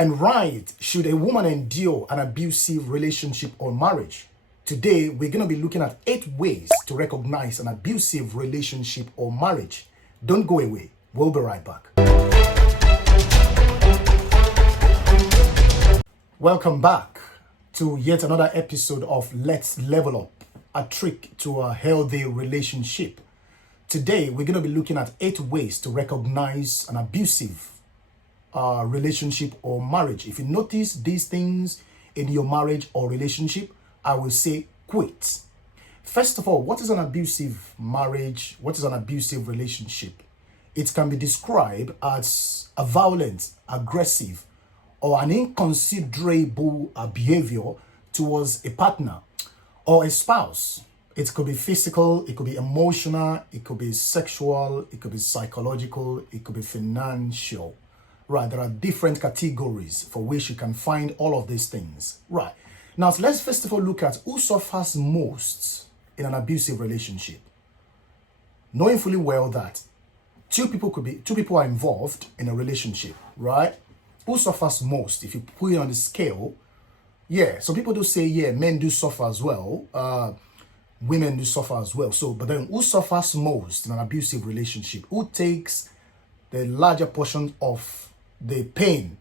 And right, should a woman endure an abusive relationship or marriage? Today, we're going to be looking at 8 ways to recognize an abusive relationship or marriage. Don't go away. We'll be right back. Welcome back to yet another episode of Let's Level Up, a trick to a healthy relationship. Today, we're going to be looking at 8 ways to recognize an abusive relationship or marriage. If you notice these things in your marriage or relationship, I will say quit. First of all, what is an abusive marriage? What is an abusive relationship? It can be described as a violent, aggressive, or an inconsiderable behavior towards a partner or a spouse. It could be physical, it could be emotional, it could be sexual, it could be psychological, it could be financial. Right, there are different categories for which you can find all of these things. Right. Now, so let's first of all look at who suffers most in an abusive relationship. Knowing fully well that two people are involved in a relationship, right? Who suffers most? If you put it on the scale, some people do say, men do suffer as well. Women do suffer as well. So, but then who suffers most in an abusive relationship? Who takes the larger portion of the pain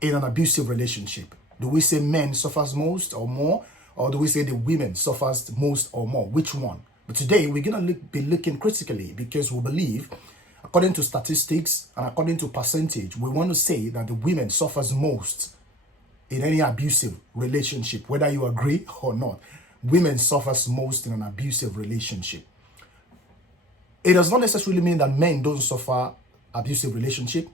in an abusive relationship? Do we say men suffers most or more? Or do we say the women suffers most or more? Which one? But today we're going to be looking critically, because we believe, according to statistics and according to percentage, we want to say that the women suffers most in any abusive relationship. Whether you agree or not, women suffers most in an abusive relationship. It does not necessarily mean that men don't suffer abusive relationship,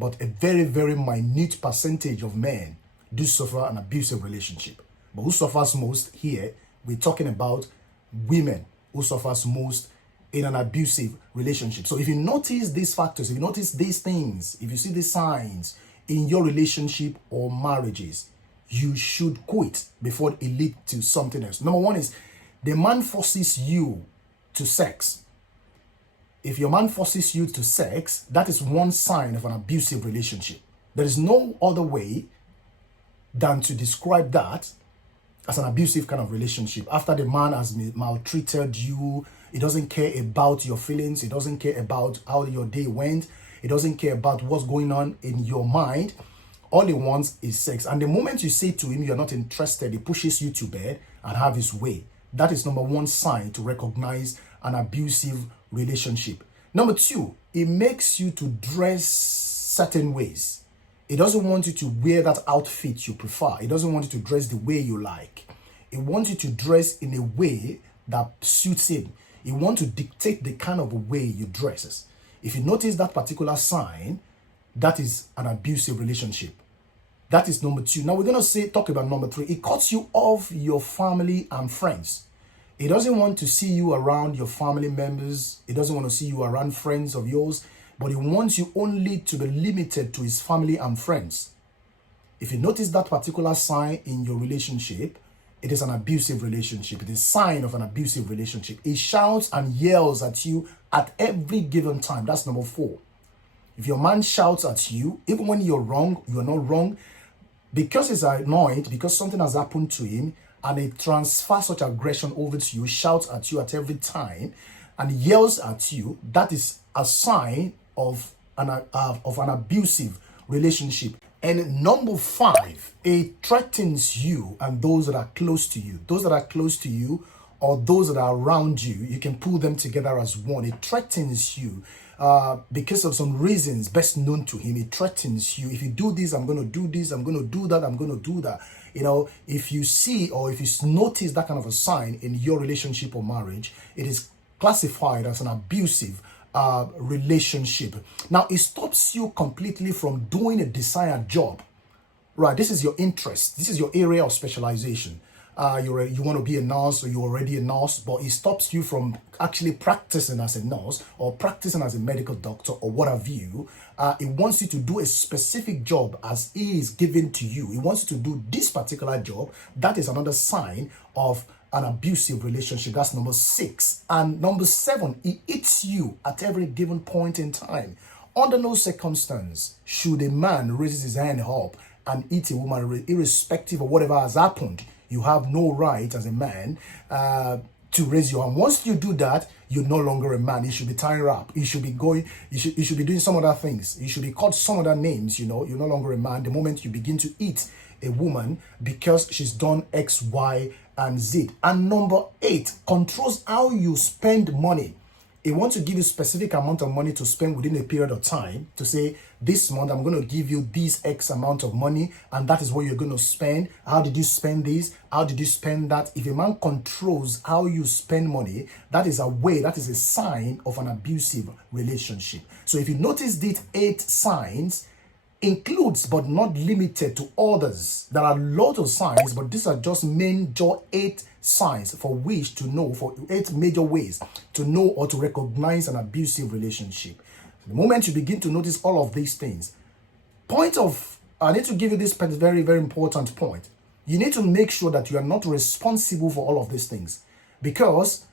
but a very, very minute percentage of men do suffer an abusive relationship. But who suffers most here? We're talking about women who suffers most in an abusive relationship. So if you notice these factors, if you notice these things, if you see these signs in your relationship or marriages, you should quit before it leads to something else. Number one is the man forces you to sex. If your man forces you to sex, that is one sign of an abusive relationship. There is no other way than to describe that as an abusive kind of relationship. After the man has maltreated you, he doesn't care about your feelings, he doesn't care about how your day went, he doesn't care about what's going on in your mind. All he wants is sex. And the moment you say to him you're not interested, he pushes you to bed and have his way. That is number one sign to recognize an abusive relationship. Number two, it makes you to dress certain ways. It doesn't want you to wear that outfit you prefer. It doesn't want you to dress the way you like. It wants you to dress in a way that suits him. It wants to dictate the kind of way you dress. If you notice that particular sign, that is an abusive relationship. That is number two. Now we're going to talk about number three. It cuts you off your family and friends. He doesn't want to see you around your family members. He doesn't want to see you around friends of yours, but he wants you only to be limited to his family and friends. If you notice that particular sign in your relationship, it is an abusive relationship. It is a sign of an abusive relationship. He shouts and yells at you at every given time. That's number 4. If your man shouts at you, even when you're wrong, you're not wrong, because he's annoyed, because something has happened to him, and he transfers such aggression over to you, shouts at you at every time, and yells at you, that is a sign of an abusive relationship. And number 5, it threatens you and those that are close to you. Those that are close to you or those that are around you, you can pull them together as one. It threatens you because of some reasons best known to him. It threatens you. If you do this, I'm going to do this. I'm going to do that. I'm going to do that. You know, if you see or if you notice that kind of a sign in your relationship or marriage, it is classified as an abusive relationship. Now, it stops you completely from doing a desired job. Right, this is your interest. This is your area of specialization. You want to be a nurse, or you're already a nurse, but it stops you from actually practicing as a nurse or practicing as a medical doctor or what have you. It wants you to do a specific job as is given to you. It wants you to do this particular job. That is another sign of an abusive relationship. That's number 6. And number 7, it eats you at every given point in time. Under no circumstance should a man raise his hand up and eat a woman, irrespective of whatever has happened. You have no right as a man to raise your hand. Once you do that, you're no longer a man. You should be tying up. You should be going. You should be doing some other things. You should be called some other names. You're no longer a man the moment you begin to eat a woman because she's done X, Y, and Z. And number 8, controls how you spend money. It wants to give you specific amount of money to spend within a period of time, to say this month I'm going to give you this X amount of money and that is what you're going to spend. How did you spend this? How did you spend that? If a man controls how you spend money, that is a sign of an abusive relationship. So if you notice these 8 signs, includes but not limited to others. There are a lot of signs, but these are just major 8 signs for 8 major ways to know or to recognize an abusive relationship. The moment you begin to notice all of these things, I need to give you this very, very important point. You need to make sure that you are not responsible for all of these things, because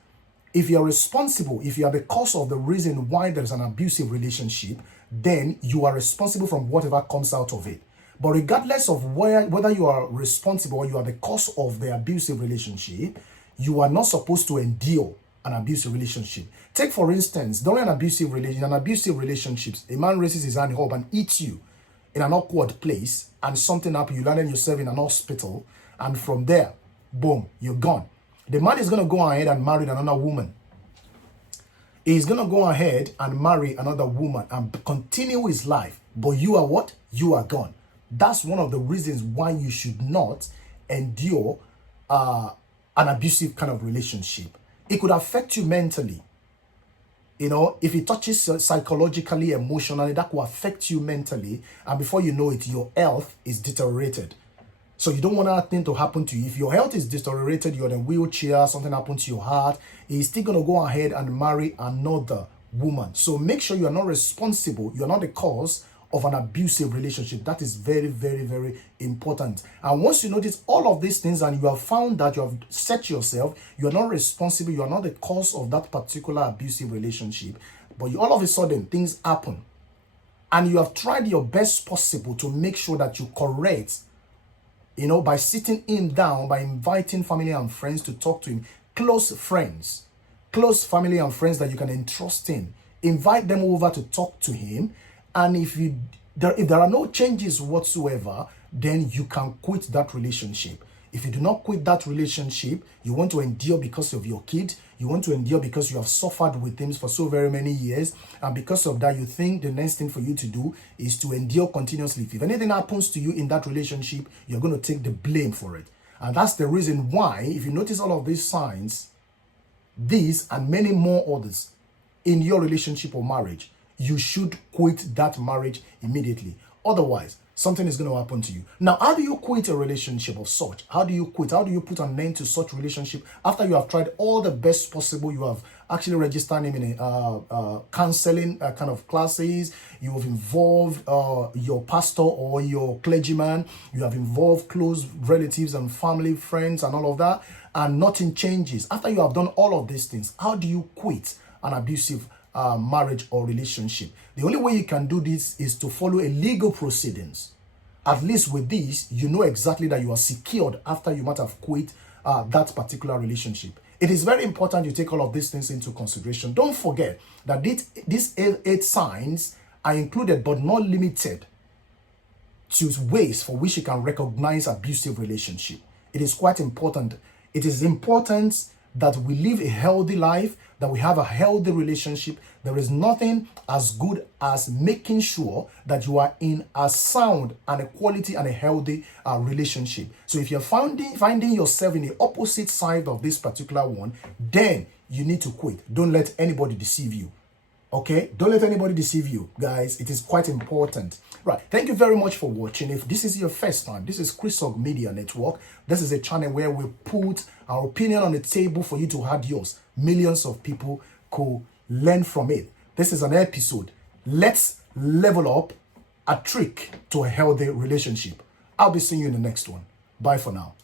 if you are responsible, if you are the cause of the reason why there is an abusive relationship, then you are responsible from whatever comes out of it. But regardless of whether you are responsible or you are the cause of the abusive relationship, you are not supposed to endure an abusive relationship. Take, for instance, during an abusive relationship, a man raises his hand up and eats you in an awkward place, and something happens, you land yourself in an hospital, and from there, boom, you're gone. The man is going to go ahead and marry another woman. He's going to go ahead and marry another woman and continue his life. But you are what? You are gone. That's one of the reasons why you should not endure an abusive kind of relationship. It could affect you mentally. If it touches psychologically, emotionally, that will affect you mentally. And before you know it, your health is deteriorated. So you don't want that thing to happen to you. If your health is deteriorated, you're in a wheelchair, something happened to your heart, he's still going to go ahead and marry another woman. So make sure you are not responsible. You're not the cause of an abusive relationship. That is very, very, very important. And once you notice all of these things and you have found that you have set yourself, you are not responsible, you are not the cause of that particular abusive relationship, but all of a sudden things happen. And you have tried your best possible to make sure that you correct, by sitting him down, by inviting family and friends to talk to him, close family and friends that you can entrust in. Invite them over to talk to him. And if there are no changes whatsoever, then you can quit that relationship. If you do not quit that relationship, you want to endure because of your kid. You want to endure because you have suffered with him for so very many years. And because of that, you think the next thing for you to do is to endure continuously. If anything happens to you in that relationship, you're going to take the blame for it. And that's the reason why, if you notice all of these signs, these and many more others in your relationship or marriage, you should quit that marriage immediately. Otherwise, something is going to happen to you. Now, how do you quit a relationship of such? How do you quit? How do you put an end to such relationship after you have tried all the best possible? You have actually registered him in a counseling kind of classes. You have involved your pastor or your clergyman. You have involved close relatives and family, friends, and all of that, and nothing changes. After you have done all of these things, how do you quit an abusive marriage or relationship? The only way you can do this is to follow a legal proceedings. At least with this, you know exactly that you are secured after you might have quit that particular relationship. It is very important you take all of these things into consideration. Don't forget that these 8 signs are included but not limited to ways for which you can recognize abusive relationship. It is quite important. It is important that we live a healthy life, that we have a healthy relationship. There is nothing as good as making sure that you are in a sound and a quality and a healthy relationship. So if you're finding yourself in the opposite side of this particular one, then you need to quit. Don't let anybody deceive you. Okay? Don't let anybody deceive you, guys. It is quite important. Right. Thank you very much for watching. If this is your first time, this is Chrisog Media Network. This is a channel where we put our opinion on the table for you to add yours. Millions of people could learn from it. This is an episode. Let's level up, a trick to a healthy relationship. I'll be seeing you in the next one. Bye for now.